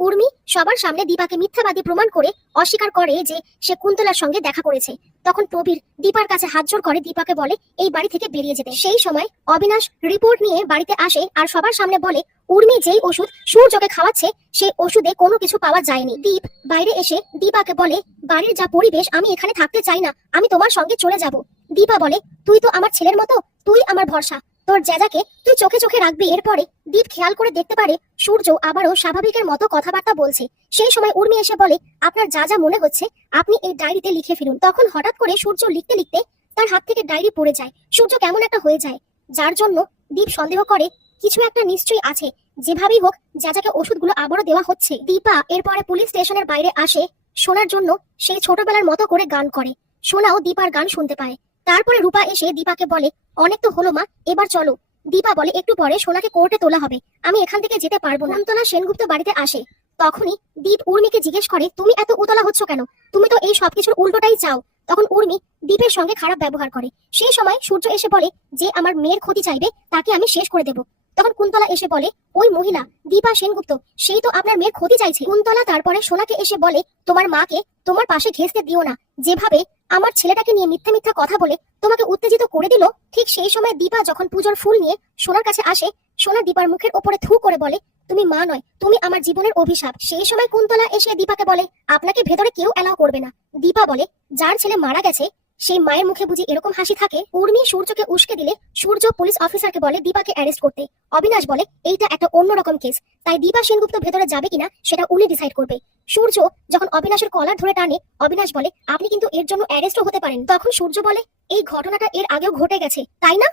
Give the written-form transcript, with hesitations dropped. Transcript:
উর্মি সবার সামনে দীপাকে মিথ্যাবাদী প্রমাণ করে অস্বীকার করে যে সে কুন্তলার সঙ্গে দেখা করেছে। তখন প্রবীর দীপার কাছে হাত জোড় করে দীপাকে বলে এই বাড়ি থেকে বেরিয়ে যেতে। সেই সময় অবিনাশ রিপোর্ট নিয়ে বাড়িতে আসে আর সবার সামনে বলে উর্মি যেই ওষুধ সূর্যকে খাওয়াচ্ছে সেই ওষুধে কোনো কিছু পাওয়া যায়নি। দীপ বাইরে এসে দীপাকে বলে বাড়ির যা পরিবেশ আমি এখানে থাকতে চাই না, আমি তোমার সঙ্গে চলে যাব। দীপা বলে তুই তো আমার ছেলের মতো, তুই আমার ভরসা, তোর জ্যাজাকে তুই চোখে চোখে রাখবি। এরপরে দীপ খেয়াল করে দেখতে পারে সূর্য আবারও স্বাভাবিকের মতো কথাবার্তা বলছে। সেই সময় উর্মি এসে বলে আপনার যা যা মনে হচ্ছে আপনি এই ডায়েরিতে লিখে ফেলুন। তখন হঠাৎ করে সূর্য লিখতে লিখতে তার হাত থেকে ডায়েরি পড়ে যায়। সূর্য কেমন একটা হয়ে যায়, যার জন্য দীপ সন্দেহ করে কিছু একটা নিশ্চয়ই আছে। যেভাবেই হোক যাজাকে ওষুধগুলো আবারও দেওয়া হচ্ছে। দীপা এরপরে পুলিশ স্টেশনের বাইরে আসে শোনার জন্য। সেই ছোটবেলার মতো করে গান করে, সোনাও দীপার গান শুনতে পায়। তারপরে রূপা এসে দীপাকে বলে অনেক তো হলো মা, এবার চলো। দীপা বলে একটু পরে সোনাকে কোর্টে তোলা হবে, আমি এখান থেকে যেতে পারবো না। কুন্তলা সেনগুপ্ত বাড়িতে আসে। তখনই দীপ উর্মিকে জিজ্ঞেস করে তুমি এত উতলা হচ্ছ কেন, তুমি তো এই সবকিছুর উল্টোটাই চাও। তখন উর্মি দীপের সঙ্গে খারাপ ব্যবহার করে। সেই সময় সূর্য এসে বলে যে আমার মেয়ের ক্ষতি চাইবে তাকে আমি শেষ করে দেব। তখন কুন্তলা এসে বলে ওই মহিলা দীপা সেনগুপ্ত, সেই তো আপনার মেয়ের ক্ষতি চাইছে। কুন্তলা তারপরে সোনাকে এসে বলে তোমার মাকে তোমার পাশে ঘেঁষতে দিও না, যেভাবে আমার ছেলেটাকে নিয়ে মিথ্যা মিথ্যা কথা বলে তোমাকে উত্তেজিত করে দিল। ঠিক সেই সময় দীপা যখন পূজোর ফুল নিয়ে সোনার কাছে আসে, সোনা দীপার মুখের ওপরে থু করে বলে তুমি মা নয়, তুমি আমার জীবনের অভিশাপ। সেই সময় কুন্তলা এসে দীপাকে বলে আপনাকে ভেতরে কেউ এলাও করবে না। দীপা বলে যার ছেলে মারা গেছে সেই মায়ের মুখে বুঝি এরকম হাসি থাকে। উর্মি সূর্যকে উস্কে দিলে সূর্য পুলিশ অফিসারকে বলে দীপাকে অ্যারেস্ট করতে। অবিনাশ বলে এইটা একটা অন্যরকম কেস, তাই দীপা সেনগুপ্ত ভেতরে যাবে কিনা সেটা উনি ডিসাইড করবে। সূর্য যখন অবিনাশের কলার ধরে টানে, অবিনাশ বলে আপনি কিন্তু এর জন্য অ্যারেস্টও হতে পারেন। তখন সূর্য বলে এই ঘটনাটা এর আগেও ঘটে গেছে, তাই না?